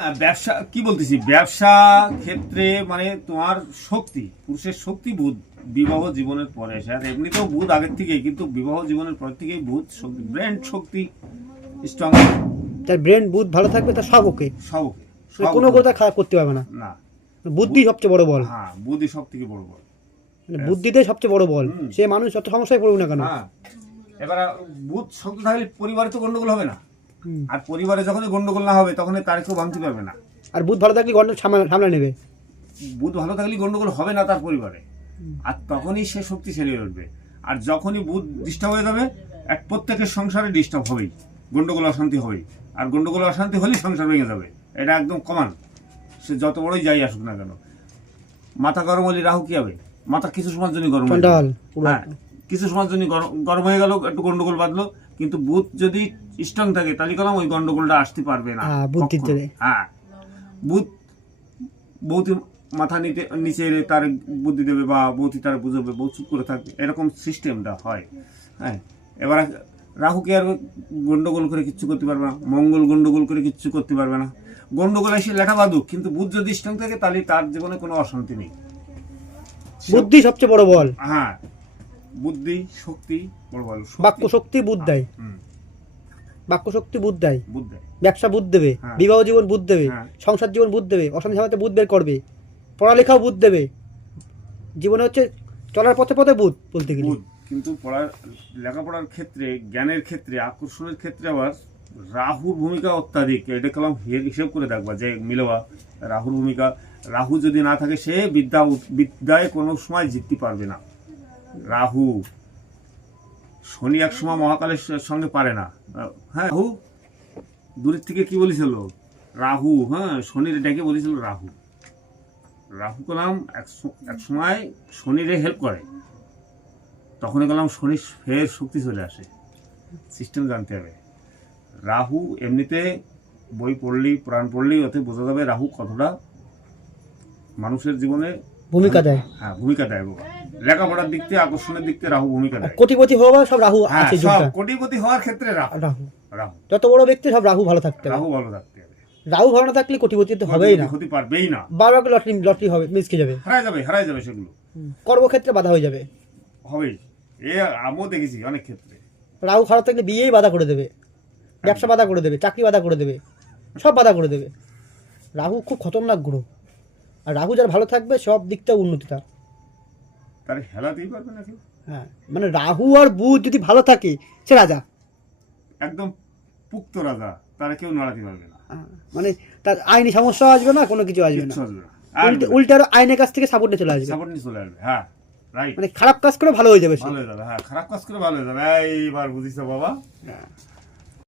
ব্যবসা কি বলতেছি? ব্যবসা ক্ষেত্রে মানে তোমার শক্তি পুরুষের শক্তি বুধ বিবাহ জীবনের পরে এসে আর এমনিতেও বুধ আগের থেকেই কিন্তু বিবাহ জীবনের পর থেকেই বুধ শক্তি ব্র্যান্ড শক্তি স্ট্রং তার ব্রেন বুধ ভালো থাকবে তার সব ওকে সব সে কোনো কথা খারাপ করতে পারবে না। না। বুদ্ধি সবচেয়ে বড় বল। হ্যাঁ বুদ্ধি সব থেকে বড় বড় মানে বুদ্ধিতে সবচেয়ে বড় বল। সে মানুষ যত সমস্যায় পড়ুক না কেন। হ্যাঁ। এবার বুধ শক্তি থাকলে পরিবারে তো গন্ডগোল হবে না। আর পরিবারে যখনই গন্ডগোল না হবে তখন তার কেউ ভাঙতে পারবে না। আর বুধ ভালো থাকলে গন্ড সামলা নেবে? বুধ ভালো থাকলে গন্ডগোল হবে না তার পরিবারে। আর তখনই সে শক্তিশালী হয়ে উঠবে। আর যখনই বুধ ডিস্টার্ব হয়ে যাবে এক প্রত্যেকের সংসারে ডিস্টার্ব হবেই। গন্ডগোল অশান্তি হবেই। আর গন্ডগোল অশান্তি হলেই সংসার ভেঙে যাবে। এটা একদম কমান সে যত বড়ই যাই আসুক না কেন। মাথা গরম হলে রাহু কি হবে? মাথা কিছু সময়ের জন্য গরম হয়ে কিছু সময়ের জন্য গরম গরম হয়ে গেল একটু গন্ডগোল বাঁধলো কিন্তু বুধ যদি স্ট্রং থাকে তাহলে কলাম ওই গন্ডগোলটা আসতে পারবে না হ্যাঁ। হ্যাঁ। বুধ বৌতি মাথা নিতে নিচে তার বুদ্ধি দেবে বা বৌতি তার বুঝবে বউ চুপ করে থাকবে এরকম সিস্টেমটা হয়। হ্যাঁ এবার রাহুকে আর গন্ডগোল করে কিচ্ছু করতে পারবে না মঙ্গল গন্ডগোল করে কিচ্ছু করতে পারবে না। গন্ডগোল এসে লেখা বাদুক কিন্তু বুধ যদি স্ট্রং থাকে তাহলে তার জীবনে কোনো অশান্তি নেই। বুদ্ধি সবচেয়ে বড় বল। হ্যাঁ বুদ্ধি শক্তি বড় বড় বাক্য শক্তি বাক্য শক্তি দেয় ব্যবসা বুধ দেবে। হ্যাঁ। বিবাহ জীবন বুধ দেবে। হ্যাঁ। সংসার জীবন বুধ দেবে। অশান্তি সামাতে বুধ বের করবে। পড়ালেখাও বুধ দেবে। জীবনে হচ্ছে চলার পথে পথে বুধ বলতে গেলে। কিন্তু পড়ার লেখাপড়ার ক্ষেত্রে জ্ঞানের ক্ষেত্রে আকর্ষণের ক্ষেত্রে আবার রাহুর ভূমিকা অত্যাধিক। এটা কলাম হিসেব করে দেখবা যে মিলবা রাহুর ভূমিকা। রাহু যদি না থাকে সে বিদ্যা বিদ্যায় কোনো সময় জিততে পারবে না। রাহু। শনি এক সময় মহাকালের সঙ্গে পারে না। হ্যাঁ রাহু? দূরের থেকে কি বলেছিল? রাহু হ্যাঁ শনির ডেকে বলেছিল রাহু। রাহু কলাম এক সময় শনিরে হেল্প করে। তখন গেলাম শনি ফের শক্তি চলে আসে। সিস্টেম জানতে হবে। রাহু এমনিতে বই পড়লেই প্রাণ পড়লেই ওতে বোঝা যাবে রাহু কতটা মানুষের জীবনে ভূমিকা দেয়। হ্যাঁ ভূমিকা দেয় বাবা। লেখাপড়ার দিক থেকে আকর্ষণের দিক থেকে রাহু ভূমিকা দেয় কোটিপতি হওয়া সব রাহু হ্যাঁ আছে সব কোটিপতি হওয়ার ক্ষেত্রে রাহু। রাহু। রাহু। যত বড় ব্যক্তি সব রাহু ভালো থাকতে রাহু ভালো থাকতে হবে রাহু ভালো না থাকলে কোটিপতি তো হবেই না। হতে পারবেই না। বারবার লটারি লটারি হবে মিসকে যাবে। হারাই যাবে হারাই যাবে সেগুলো। কর্মক্ষেত্রে বাধা হয়ে যাবে। হবেই। এ আমিও দেখেছি অনেক ক্ষেত্রে। রাহু খারাপ থাকলে বিয়েই বাধা করে দেবে। ব্যবসা বাধা করে দেবে চাকরি বাধা করে দেবে সব বাধা করে দেবে। রাহু খুব খতরনাক গ্রহ আর রাহু যার ভালো থাকবে সব দিকটা উন্নতি তার। তারা হেলাতেই পারবে না কেউ? হ্যাঁ মানে রাহু আর বুধ যদি ভালো থাকে সে রাজা। একদম পুক্ত রাজা তারা কেউ নাড়াতে পারবে না। হ্যাঁ, মানে তার আইনি সমস্যা আসবে না কোনো কিছু আসবে না। উল্টে আরও আইনের কাছ থেকে সাপোর্ট নিয়ে চলে আসবে। সাপোর্ট নিয়ে চলে আসবে হ্যাঁ রাইট মানে খারাপ কাজ করে ভালো হয়ে যাবে ভালো হয়ে যাবে হ্যাঁ খারাপ কাজ করে ভালো হয়ে যাবে। এইবার বুঝিস বাবা।